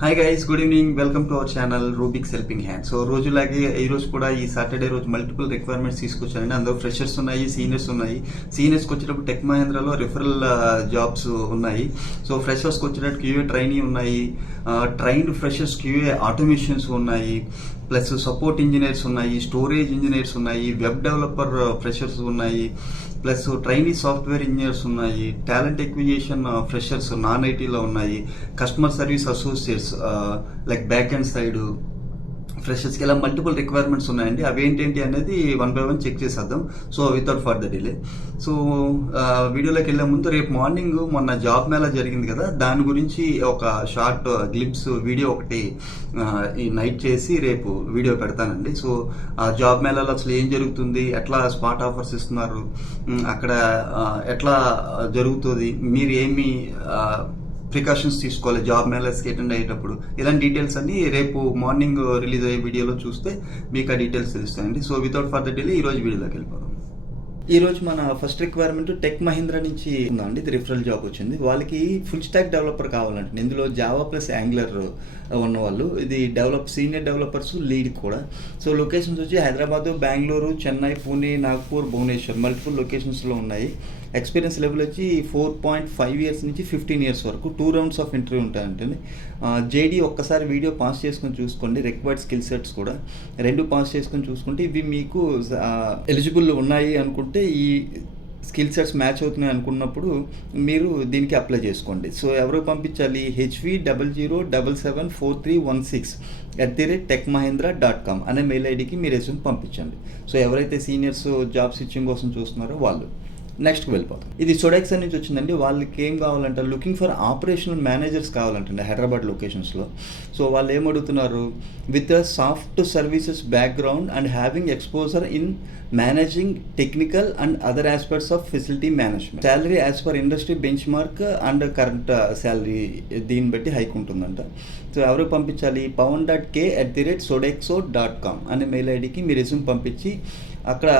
Hi guys, good evening. Welcome to our channel Rubik's helping hand. So రోజులాగే ఈ రోజు కూడా ఈ సాటర్డే రోజు మల్టిపుల్ రిక్వైర్మెంట్స్ తీసుకొచ్చానండి. అందులో ఫ్రెషర్స్ ఉన్నాయి, సీనియర్స్ ఉన్నాయి. సీనియర్స్కి వచ్చేటప్పుడు టెక్ మహేంద్రలో రిఫరల్ జాబ్స్ ఉన్నాయి. సో ఫ్రెషర్స్కి వచ్చేటప్పుడు క్యూఏ ట్రైనీ ఉన్నాయి, ట్రైన్డ్ ఫ్రెషర్స్ క్యూఏ ఆటోమేషన్స్ ఉన్నాయి, ప్లస్ సపోర్ట్ ఇంజనీర్స్ ఉన్నాయి, స్టోరేజ్ ఇంజనీర్స్ ఉన్నాయి, వెబ్ డెవలపర్ ఫ్రెషర్స్ ఉన్నాయి, ప్లస్ ట్రైనీ సాఫ్ట్వేర్ ఇంజనీర్స్ ఉన్నాయి, టాలెంట్ ఎక్విజిషన్ ఫ్రెషర్స్ నాన్ ఐటీలో ఉన్నాయి, customer service associates like back end side ఫ్రెషర్స్కి ఇలా మల్టిపుల్ రిక్వైర్మెంట్స్ ఉన్నాయండి. అవి ఏంటేంటి అనేది వన్ బై వన్ చెక్ చేసేద్దాం. So without further delay. So వీడియోలోకి వెళ్ళే ముందు రేపు మార్నింగ్ మొన్న జాబ్ మేళా జరిగింది కదా, దాని గురించి ఒక షార్ట్ గ్లిప్స్ వీడియో ఒకటి ఈ నైట్ చేసి రేపు వీడియో పెడతానండి. సో ఆ జాబ్ మేళాలో అసలు ఏం జరుగుతుంది, ఎట్లా స్పాట్ ఆఫర్స్ ఇస్తున్నారు, అక్కడ ఎట్లా జరుగుతుంది, మీరు ఏమి ప్రికాషన్స్ తీసుకోవాలి జాబ్ మేళాస్కి అటెండ్ అయ్యేటప్పుడు, ఇలాంటి డీటెయిల్స్ అన్ని రేపు మార్నింగ్ రిలీజ్ అయ్యే వీడియోలో చూస్తే మీకు ఆ డీటెయిల్స్ తెలుస్తాయండి. సో వితౌట్ ఫర్దర్ డిలే ఈరోజు వీడియోలోకి వెళ్ళిపోదాం. ఈ రోజు మన ఫస్ట్ రిక్వైర్మెంట్ టెక్ మహీంద్రా నుంచి ఉందండి. ఇది రిఫరల్ జాబ్ వచ్చింది. వాళ్ళకి ఫుల్ స్టాక్ డెవలపర్ కావాలంటే ఇందులో జావా ప్లస్ యాంగులర్ ఉన్నవాళ్ళు, ఇది సీనియర్ డెవలపర్స్ లీడ్ కూడా. సో లొకేషన్స్ వచ్చి హైదరాబాద్, బెంగళూరు, చెన్నై, పూణే, నాగ్పూర్, భువనేశ్వర్ మల్టిపుల్ లొకేషన్స్లో ఉన్నాయి. ఎక్స్పీరియన్స్ లెవెల్ వచ్చి 4.5 ఇయర్స్ నుంచి 15 ఇయర్స్ వరకు 2 రౌండ్స్ ఆఫ్ ఇంటర్వ్యూ ఉంటాయంటే. జేడీ ఒక్కసారి వీడియో పాస్ చేసుకొని చూసుకోండి. రిక్వైర్డ్ స్కిల్ సెట్స్ కూడా 2 పాస్ చేసుకొని చూసుకుంటే ఇవి మీకు ఎలిజిబుల్ ఉన్నాయి అనుకుంటే, ఈ స్కిల్ సెట్స్ మ్యాచ్ అవుతున్నాయి అనుకున్నప్పుడు మీరు దీనికి అప్లై చేసుకోండి. సో ఎవరు పంపించాలి, HV00774316@techmahindra.com అనే మెయిల్ ఐడికి మీ రెజ్యూమ్ పంపించండి. సో ఎవరైతే సీనియర్స్ జాబ్ స్విచ్చింగ్ కోసం చూస్తున్నారో వాళ్ళు. నెక్స్ట్కి వెళ్ళిపోతాం. ఇది సొడెక్సన్ నుంచి వచ్చిందండి. వాళ్ళకి ఏం కావాలంటే లుకింగ్ ఫర్ ఆపరేషనల్ మేనేజర్స్ కావాలంటండి హైదరాబాద్ లొకేషన్స్లో. సో వాళ్ళు ఏమడుగుతున్నారు, with a soft services background and having exposure in managing technical and other aspects of facility management. Salary as per industry benchmark and current salary దీన్ని బట్టి hike ఉంటుందంట. So ఎవరు పంపించాలి, pawan.k@sodexo.com అనే మెయిల్ ఐడికి మీ రెజ్యూమ్ పంపించి అక్కడ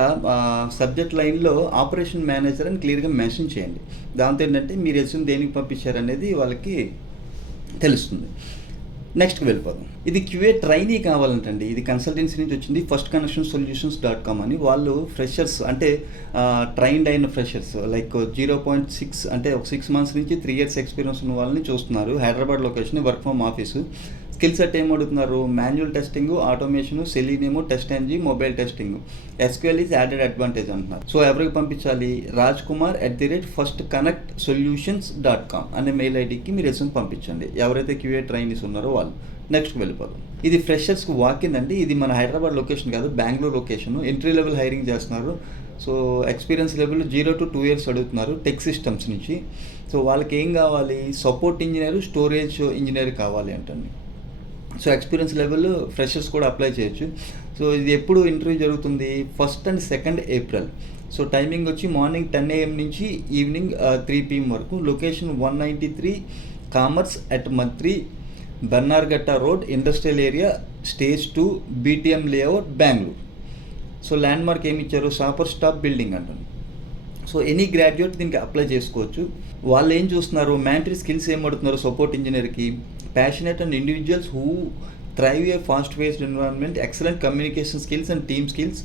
సబ్జెక్ట్ లైన్లో ఆపరేషన్ మేనేజర్ అని క్లియర్గా మెన్షన్ చేయండి. దాంతో ఏంటంటే మీ రెజ్యూమ్ దేనికి పంపించారనేది వాళ్ళకి తెలుస్తుంది. నెక్స్ట్కి వెళ్ళిపోదాం. ఇది క్యూఏ ట్రైనీ కావాలంటండి. ఇది కన్సల్టెన్సీ నుంచి వచ్చింది, ఫస్ట్ కనెక్షన్ సొల్యూషన్స్.com అని. వాళ్ళు ఫ్రెషర్స్ అంటే ట్రైన్డ్ అయిన ఫ్రెషర్స్ లైక్ 0.6 అంటే ఒక 6 మంత్స్ నుంచి 3 ఇయర్స్ ఎక్స్పీరియన్స్ ఉన్న వాళ్ళని చూస్తున్నారు. Hyderabad location, work from office. Skill set ఏం అడుగుతున్నారు, manual testing, automation, selenium, test MG, mobile testing, SQL is added advantage అంటున్నారు. సో ఎవరికి పంపించాలి, rajkumar@firstconnectsolutions.com అనే మెయిల్ ఐడికి మీరు రెజ్యూమ్ పంపించండి. ఎవరైతే క్యూఏ ట్రైనీస్ ఉన్నారో వాళ్ళు. నెక్స్ట్కి వెళ్ళిపోదాం. ఇది ఫ్రెషర్స్కి వాకిన్ అండి. ఇది మన హైదరాబాద్ లొకేషన్ కాదు, Bengaluru location. Entry level hiring చేస్తున్నారు. So experience level 0 to 2 years అడుగుతున్నారు టెక్ సిస్టమ్స్ నుంచి. సో వాళ్ళకి ఏం కావాలి, సపోర్ట్ ఇంజనీర్, స్టోరేజ్ ఇంజనీర్ కావాలి అంటండి. సో ఎక్స్పీరియన్స్ లెవెల్ ఫ్రెషర్స్ కూడా అప్లై చేయొచ్చు. సో ఇది ఎప్పుడు ఇంటర్వ్యూ జరుగుతుంది, 1st and 2nd April. So timing వచ్చి మార్నింగ్ 10 AM నుంచి ఈవినింగ్ 3 PM వరకు. Location 193 commerce at Mantri, Bannerghatta road, industrial area, stage 2, BTM layout, Bengaluru. So landmark ఏమి ఇచ్చారు, షాపర్ స్టాప్ బిల్డింగ్ అంటుంది. సో ఎనీ గ్రాడ్యుయేట్ దీనికి అప్లై చేసుకోవచ్చు. వాళ్ళు ఏం చూస్తున్నారు, మ్యాండటరీ స్కిల్స్ ఏం అడుగుతున్నారు సపోర్ట్ ఇంజనీర్కి, passionate and individuals who thrive a fast-paced environment, excellent communication skills and team skills.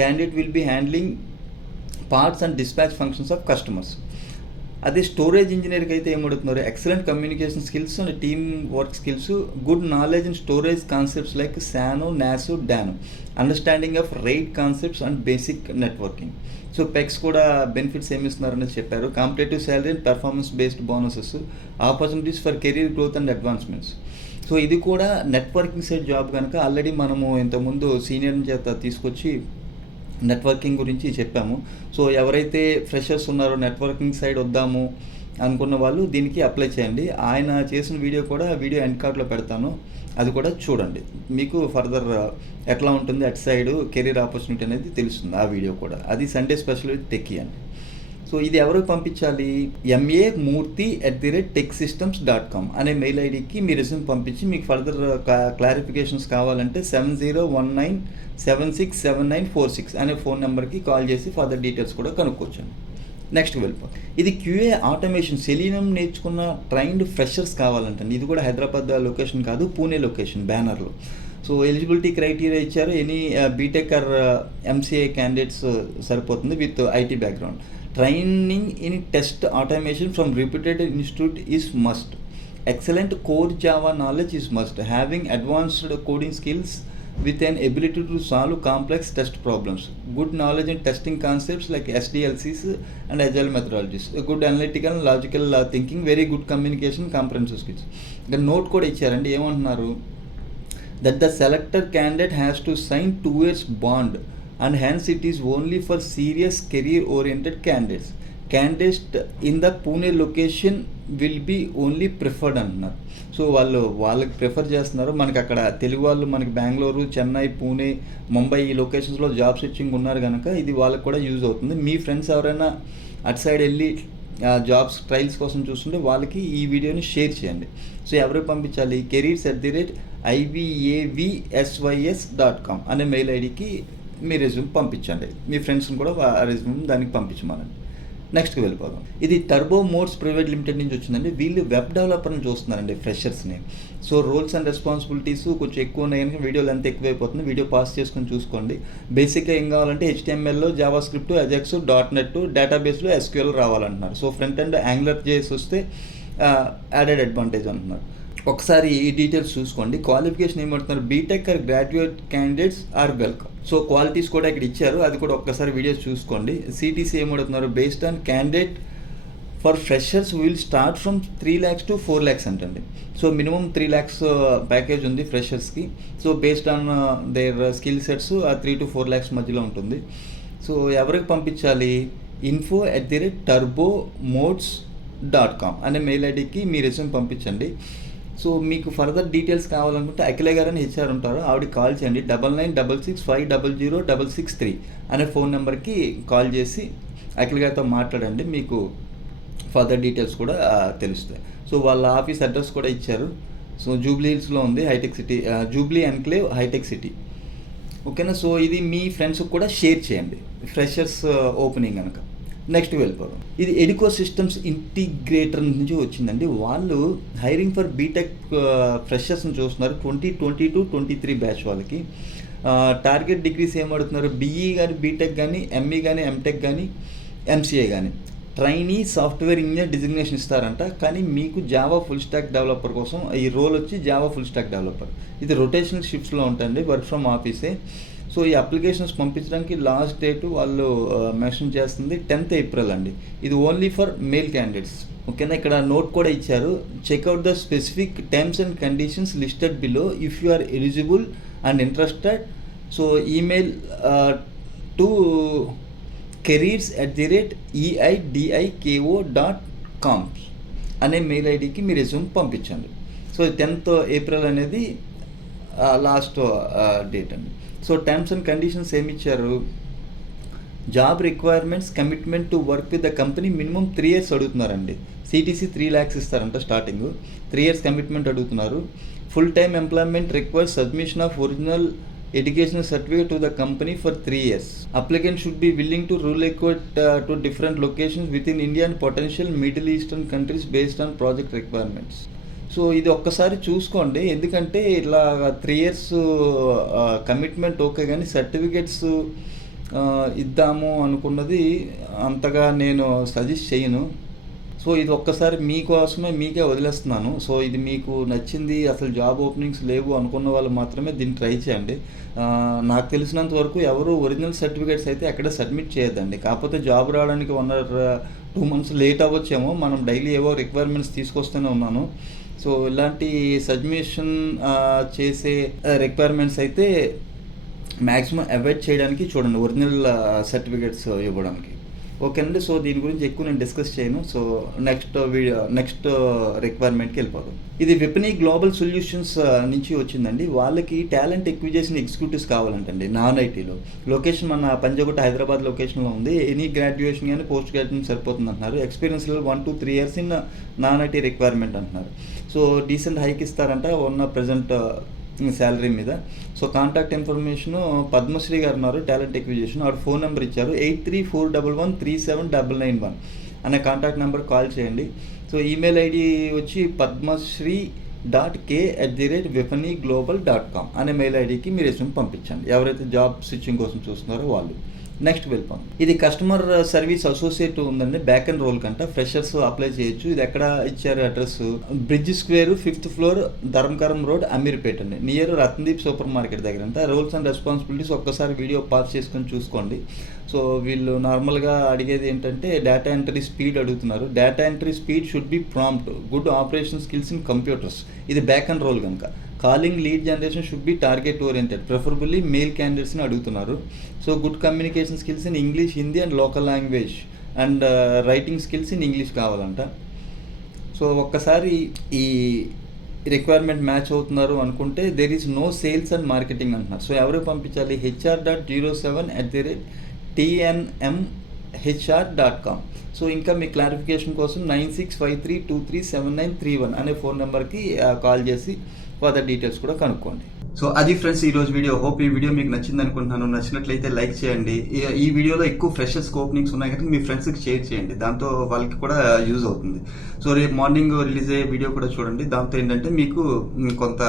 Candidate will be handling parts and dispatch functions of customers. అదే storage ఇంజనీర్కి అయితే ఏమడుతున్నారు, excellent communication skills and team work skills, good knowledge in storage concepts like SANO, NASO, DANO, understanding of RAID concepts and basic networking. So perks కూడా benefits ఏమి ఇస్తున్నారని చెప్పారు. Competitive salary and performance based bonuses, opportunities for career growth and advancements. So ఇది కూడా networking side job కనుక already మనము ఇంతకుముందు senior చేత తీసుకొచ్చి నెట్వర్కింగ్ గురించి చెప్పాము. సో ఎవరైతే ఫ్రెషర్స్ ఉన్నారో నెట్వర్కింగ్ సైడ్ వద్దాము అనుకున్న వాళ్ళు దీనికి అప్లై చేయండి. ఆయన చేసిన వీడియో కూడా వీడియో ఎండ్ కార్డ్లో పెడతాను, అది కూడా చూడండి. మీకు ఫర్దర్ ఎట్లా ఉంటుంది అటు సైడ్ కెరీర్ ఆపర్చునిటీ అనేది తెలుస్తుంది ఆ వీడియో కూడా. అది సండే స్పెషల్ విత్ టెక్కీ అండి. సో ఇది ఎవరికి పంపించాలి, MA.Moorthy@techsystems.com అనే మెయిల్ ఐడికి మీ రెజ్యూమ్ పంపించి మీకు ఫర్దర్ క్లారిఫికేషన్స్ కావాలంటే 7019767946 అనే ఫోన్ నెంబర్కి కాల్ చేసి ఫర్దర్ డీటెయిల్స్ కూడా కనుక్కోవచ్చండి. నెక్స్ట్‌కి వెళ్ళిపోదాం. ఇది క్యూఏ ఆటోమేషన్ సెలీనియం నేర్చుకున్న ట్రైన్డ్ ఫ్రెషర్స్ కావాలంటండి. ఇది కూడా హైదరాబాద్ లొకేషన్ కాదు, పూణే లొకేషన్ బ్యానర్‌లో. సో ఎలిజిబిలిటీ క్రైటీరియా ఇచ్చారు. Any BTech or MCA candidates సరిపోతుంది with IT background. Training in test automation from reputed institute is must. Excellent core Java knowledge is must. Having advanced coding skills with an ability to solve complex test problems. Good knowledge in testing concepts like SDLCs and agile methodologies. A good analytical and logical thinking. Very good communication, comprehensive skills. The note కూడా ఇచ్చారండి. ఏమంటున్నారు? That the selected candidate has to sign 2 years bond and hence it is only for serious career oriented candidates. Candidates in the Pune location will be only preferred అంటున్నారు. So వాళ్ళకి prefer చేస్తున్నారు. మనకి అక్కడ తెలుగు వాళ్ళు మనకి బెంగళూరు, చెన్నై, పూణే, ముంబై ఈ లొకేషన్స్లో జాబ్ సెర్చింగ్ ఉన్నారు కనుక ఇది వాళ్ళకి కూడా యూజ్ అవుతుంది. మీ ఫ్రెండ్స్ ఎవరైనా అటు సైడ్ వెళ్ళి జాబ్స్ ట్రయల్స్ కోసం చూస్తుంటే వాళ్ళకి ఈ వీడియోని షేర్ చేయండి. సో ఎవరికి పంపించాలి? careers@ivavsys.com అనే మెయిల్ ఐడికి మీ రెజ్యూమ్ పంపించండి. మీ ఫ్రెండ్స్ని కూడా రెజ్యూమ్ దానికి పంపించమనండి. నెక్స్ట్కి వెళ్ళిపోదాం. ఇది టర్బో మోడ్స్ ప్రైవేట్ లిమిటెడ్ నుంచి వచ్చిందండి. వీళ్ళు వెబ్ డెవలపర్ని చూస్తున్నారండి ఫ్రెషర్స్ని. సో రోల్స్ అండ్ రెస్పాన్సిబిలిటీస్ కొంచెం ఎక్కువ ఉన్నాయి కనుక వీడియోలు ఎంత ఎక్కువైపోతుంది. వీడియో పాస్ చేసుకొని చూసుకోండి. బేసిక్గా ఏం కావాలంటే HTMLలో జావా స్క్రిప్ట్, అజాక్స్, .NET, డేటాబేస్లో SQL రావాలంటున్నారు. So front end Angular JS వస్తే యాడెడ్ అడ్వాంటేజ్ అంటున్నారు. ఒకసారి ఈ డీటెయిల్స్ చూసుకోండి. క్వాలిఫికేషన్ ఏమంటున్నారు? BTech or graduate candidates are welcome. So qualities కూడా ఇక్కడ ఇచ్చారు, అది కూడా ఒక్కసారి వీడియోస్ చూసుకోండి. CTC ఏమడుతున్నారు? Based on candidate for freshers will start from 3 lakhs to 4 lakhs అంటండి. సో మినిమం 3 lakhs ప్యాకేజ్ ఉంది ఫ్రెషర్స్కి. So based on there skill sets ఆ 3 to 4 lakhs మధ్యలో ఉంటుంది. సో ఎవరికి పంపించాలి? info@turbomodes.com అనే మెయిల్ ఐడికి మీ రెజ్యూమ్ పంపించండి. సో మీకు ఫర్దర్ డీటెయిల్స్ కావాలనుకుంటే అఖిల గారు అని HR ఉంటారు, ఆవిడకి కాల్ చేయండి. 9966500663 అనే ఫోన్ నెంబర్కి కాల్ చేసి అఖిల గారితో మాట్లాడండి. మీకు ఫర్దర్ డీటెయిల్స్ కూడా తెలుస్తాయి. సో వాళ్ళ ఆఫీస్ అడ్రస్ కూడా ఇచ్చారు. సో జూబ్లీ హిల్స్లో ఉంది, హైటెక్ సిటీ, జూబ్లీ ఎన్క్లేవ్, హైటెక్ సిటీ. ఓకేనా? సో ఇది మీ ఫ్రెండ్స్కి కూడా షేర్ చేయండి, ఫ్రెషర్స్ ఓపెనింగ్ కనుక. నెక్స్ట్ వెళ్ళిపోదాం. ఇది ఎడికో సిస్టమ్స్ ఇంటిగ్రేటర్ నుంచి వచ్చిందండి. వాళ్ళు హైరింగ్ ఫర్ బీటెక్ ఫ్రెషర్స్ని చూస్తున్నారు. 2022-23 బ్యాచ్ వాళ్ళకి. టార్గెట్ డిగ్రీస్ ఏమడుతున్నారు? BE కానీ, బీటెక్ కానీ, ME కానీ, MTech కానీ, MCA కానీ. ట్రైనీ సాఫ్ట్వేర్ ఇంజనీర్ డిజిగ్నేషన్ ఇస్తారంట. కానీ మీకు జావా ఫుల్ స్టాక్ డెవలపర్ కోసం ఈ రోల్ వచ్చి జావా ఫుల్ స్టాక్ డెవలపర్. ఇది రొటేషనల్ షిఫ్ట్స్లో ఉంటుంది, వర్క్ ఫ్రమ్ ఆఫీసే. సో ఈ అప్లికేషన్స్ పంపించడానికి లాస్ట్ డేట్ వాళ్ళు మెన్షన్ చేస్తుంది 10th April అండి. ఇది ఓన్లీ ఫర్ మేల్ క్యాండిడేట్స్. ఓకేనా? ఇక్కడ నోట్ కూడా ఇచ్చారు. Check out the specific terms and conditions listed below if you are eligible and interested. So email to careers@eidiko.com అనే మెయిల్ ఐడికి మీ రెజ్యూమ్ పంపించండి. సో 10th April అనేది లాస్ట్ డేట్ అండి. సో టర్మ్స్ అండ్ కండిషన్స్ ఏమి ఇచ్చారు? Job requirements, commitment to work with the company, minimum 3 years అడుగుతున్నారండి. CTC 3 lakhs ఇస్తారంట స్టార్టింగ్. 3 years కమిట్మెంట్ అడుగుతున్నారు. Full time employment requires submission of original educational certificate to the company for 3 years. Applicant should be willing to relocate to different locations within India and potential Middle Eastern countries based on project requirements. So ఇది ఒక్కసారి చూసుకోండి. ఎందుకంటే ఇట్లా 3 years commitment okay, కానీ certificates ఇద్దాము అనుకున్నది అంతగా నేను సజెస్ట్ చేయను. సో ఇది ఒక్కసారి మీకోసమే మీకే వదిలేస్తున్నాను. సో ఇది మీకు నచ్చింది, అసలు జాబ్ ఓపెనింగ్స్ లేవు అనుకున్న వాళ్ళు మాత్రమే దీన్ని ట్రై చేయండి. నాకు తెలిసినంత వరకు ఎవరు ఒరిజినల్ సర్టిఫికేట్స్ అయితే ఎక్కడ సబ్మిట్ చేయొద్దండి. కాకపోతే జాబ్ రావడానికి 1 or 2 months లేట్ అవ్వచ్చేమో. మనం డైలీ ఏవో రిక్వైర్మెంట్స్ తీసుకొస్తూనే ఉన్నాను. సో ఇలాంటి సబ్మిషన్ చేసే రిక్వైర్మెంట్స్ అయితే మ్యాక్సిమం అవాయిడ్ చేయడానికి చూడండి, ఒరిజినల్ సర్టిఫికేట్స్ ఇవ్వడానికి. ఓకే అండి. సో దీని గురించి ఎక్కువ నేను డిస్కస్ చేయను. సో నెక్స్ట్ రిక్వైర్మెంట్కి వెళ్ళిపోదాం. ఇది విపణి గ్లోబల్ సొల్యూషన్స్ నుంచి వచ్చిందండి. వాళ్ళకి టాలెంట్ ఎక్విజిషన్ ఎగ్జిక్యూటివ్స్ కావాలంటండి నాన్ ఐటీలో. లొకేషన్ మన పంజగుట్ట హైదరాబాద్ లొకేషన్లో ఉంది. ఎనీ గ్రాడ్యుయేషన్ కానీ పోస్ట్ గ్రాడ్యుయేషన్ సరిపోతుంది అంటున్నారు. Experience 1 to 3 years in non IT requirement అంటున్నారు. సో డీసెంట్ హైక్ ఇస్తారంట ఉన్న ప్రజెంట్ శాలరీ మీద. సో కాంటాక్ట్ ఇన్ఫర్మేషను పద్మశ్రీ గారు ఉన్నారు, టాలెంట్ ఎక్విజిషన్. ఆవిడ ఫోన్ నెంబర్ ఇచ్చారు 8341137991 అనే కాంటాక్ట్ నెంబర్ కాల్ చేయండి. సో ఈమెయిల్ ఐడి వచ్చి padmasri.k@vifanyglobal.com అనే మెయిల్ ఐడికి మీ రెజ్యూమ్ పంపించండి, ఎవరైతే జాబ్ స్విచ్చింగ్ కోసం చూస్తున్నారో వాళ్ళు. నెక్స్ట్ వెళ్ళిపోం. ఇది కస్టమర్ సర్వీస్ అసోసియేట్ ఉందండి, బ్యాక్ అండ్ రోల్ కంట ఫ్రెషర్స్ అప్లై చేయొచ్చు. ఇది ఎక్కడ ఇచ్చారు అడ్రస్? Bridge square 5th floor, Dharmakaram road, Ameerpet అండి, నియర్ రత్నదీప్ సూపర్ మార్కెట్ దగ్గర అంట. రోల్స్ అండ్ రెస్పాన్సిబిలిటీస్ ఒక్కసారి వీడియో పాస్ చేసుకొని చూసుకోండి. సో వీళ్ళు నార్మల్గా అడిగేది ఏంటంటే డేటా ఎంట్రీ స్పీడ్ అడుగుతున్నారు. Data entry speed should be prompt, good operation skills in computers. ఇది బ్యాక్ అండ్ రోల్ కనుక. Calling lead generation should be target oriented, preferably male క్యాండిడేట్స్ని అడుగుతున్నారు. So good communication skills in English, Hindi and local language and writing skills in English కావాలంట. So ఒక్కసారి ఈ requirement match అవుతున్నారు అనుకుంటే there is no sales and marketing అంటున్నారు. So ఎవరు పంపించాలి? HR.07@tnmhr.com. సో ఇంకా మీ క్లారిఫికేషన్ కోసం 9653237931 అనే ఫోన్ నెంబర్కి కాల్ చేసి ఫర్దర్ డీటెయిల్స్ కూడా కనుక్కోండి. సో అది ఫ్రెండ్స్ ఈరోజు వీడియో. హోప్ ఈ వీడియో మీకు నచ్చింది అనుకుంటున్నాను. నచ్చినట్లయితే లైక్ చేయండి. ఈ వీడియోలో ఎక్కువ ఫ్రెషర్స్ ఓపెనింగ్స్ ఉన్నాయి కనుక మీ ఫ్రెండ్స్కి షేర్ చేయండి, దాంతో వాళ్ళకి కూడా యూజ్ అవుతుంది. సో రేపు మార్నింగ్ రిలీజ్ అయ్యే వీడియో కూడా చూడండి. దాంతో ఏంటంటే మీకు కొంత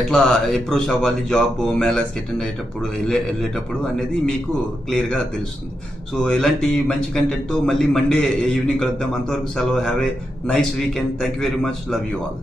ఎట్లా అప్రోచ్ అవ్వాలి జాబ్ మేళాస్కి అటెండ్ అయ్యేటప్పుడు వెళ్ళేటప్పుడు అనేది మీకు క్లియర్గా తెలుస్తుంది. సో ఇలాంటి మంచి కంటెంట్తో మళ్ళీ మండే ఈవినింగ్ కలుద్దాం. అంతవరకు సెలవు. Have a nice weekend. Thank you very much. Love you all.